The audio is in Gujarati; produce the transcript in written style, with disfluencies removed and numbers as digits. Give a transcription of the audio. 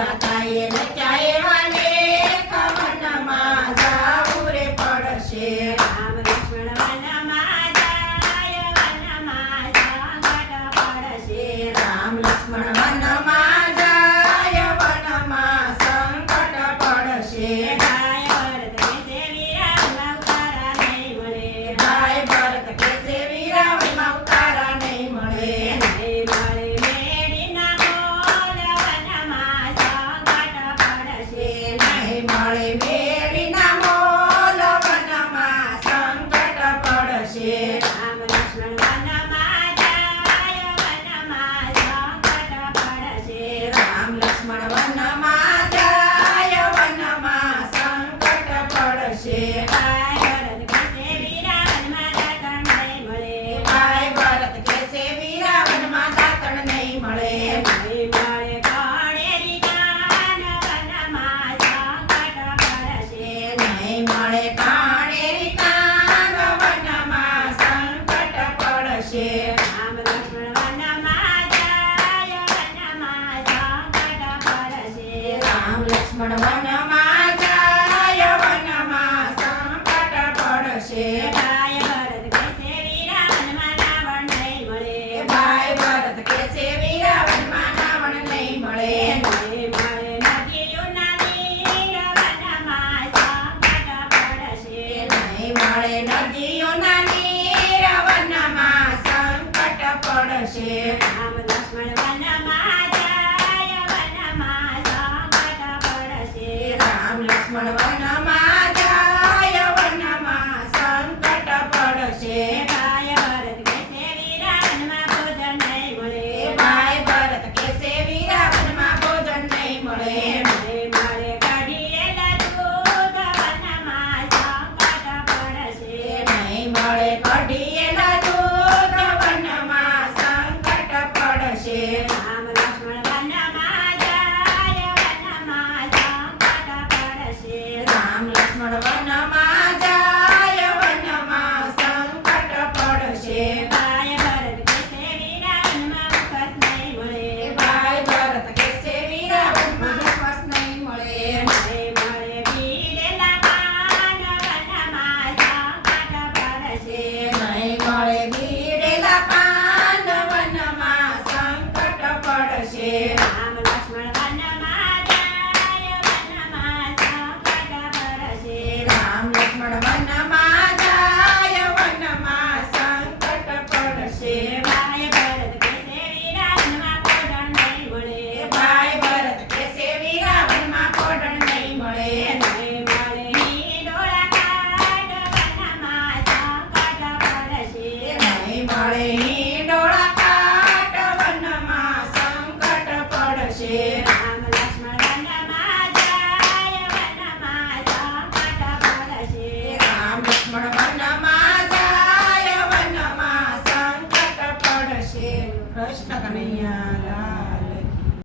દાતાએ લખ્યા એવા લેખ વનમાં જાવું રે પડશે. રામ લક્ષ્મણ વનમાં જાય વનમાં સંકટ પડશે. રામ લક્ષ્મણ વનમાં જાય વનમાં સંકટ પડશે. ભાઈ ભરત કેસે વીરાવનમાં ઉતારા નહીં મળે. ભાઈ ભરત કેસે વીરાવનમાં ઉતારા નહીં મળે. નહીં મળે મેળીના મોલ વનમાં સંકટ પડશે. નહીં મળે મેળીના મોલ વનમાં સંકટ પડશે. રામ લક્ષ્મણ વનમાં જાય વનમાં સંકટ પડશે. રામ લક્ષ્મણ વનમાં જાય વનમાં સંકટ પડશે. ભાઈ ભરત કેસે વીરાવનમાં દાતણ નહીં મળે. ભાઈ ભરત કેસે વીરાવનમાં દાતણ નહીં મળે. નહીં મળે કાળેરી કાન વનમાં સંકટ પડશે. નહીં મળે કાણેરી કાન વનમાં સંકટ પડશે. રામ લક્ષ્મણ વનમાં જાય વનમાં સંકટ પડશે. રામ લક્ષ્મણ વનમાં જાય વનમાં સંકટ પડશે. ભાઈ ભરત કેસે વીરાવનમાં રાવણ નહીં મળે. ભાઈ ભરત કેસે વીરાવનમાં રાવણ નહીં મળે. નહીં મળે નદીઓના નીર વનમાં સંકટ પડશે. નહીં મળે નદીઓના નીર વનમાં સંકટ પડશે. રામ લક્ષ્મણ વનમાં જાય વનમાં સંકટ પડશે. રામ લક્ષ્મણ વનમાં જાય વનમાં સંકટ પડશે. ભાઈ ભરત કેસે વીરાવનમાં ભોજન નહીં મળે. ભાઈ ભરત કેસે વીરાવનમાં ભોજન નહીં મળે. નહીં મળે કઢીએલા દૂધ વનમાં સંકટ પડશે. નહીં મળે કઢીએલા દૂધ વનમાં સંકટ પડશે. રામ લક્ષ્મણ વનમાં જાય વનમાં સંકટ પડશે. રામ લક્ષ્મણ વનમાં જાય વનમાં સંકટ પડશે. ભાઈ ભરત કેસે વીરાવનમાં મુખસ નહીં મળે. ભાઈ ભરત કેસે વીરાવનમાં મુખવાસ નહીં મળે. નહીં મળે પીરેલા પાન વનમાં સંકટ પડશે. નહીં મળે ગીરેલા પાન વનમાં સંકટ પડશે. રામ લક્ષ્મણ વનમાં જાય વનમાં સંકટ પડશે. રામ લક્ષ્મણ વનમાં જાય વનમાં સંકટ પડશે. ભાઈ ભરત કેસે વીરાવનમાં ભોજન નહીં મળે. ભાઈ ભરત કેસે વીરાવનમાં ભોજન નહીં મળે. નહીં મળે હિંડોળા કાઢ વનમાં સંકટ પડશે. નહીં મળે હિંડોળા કાટ વનમાં સંકટ પડશે. રામ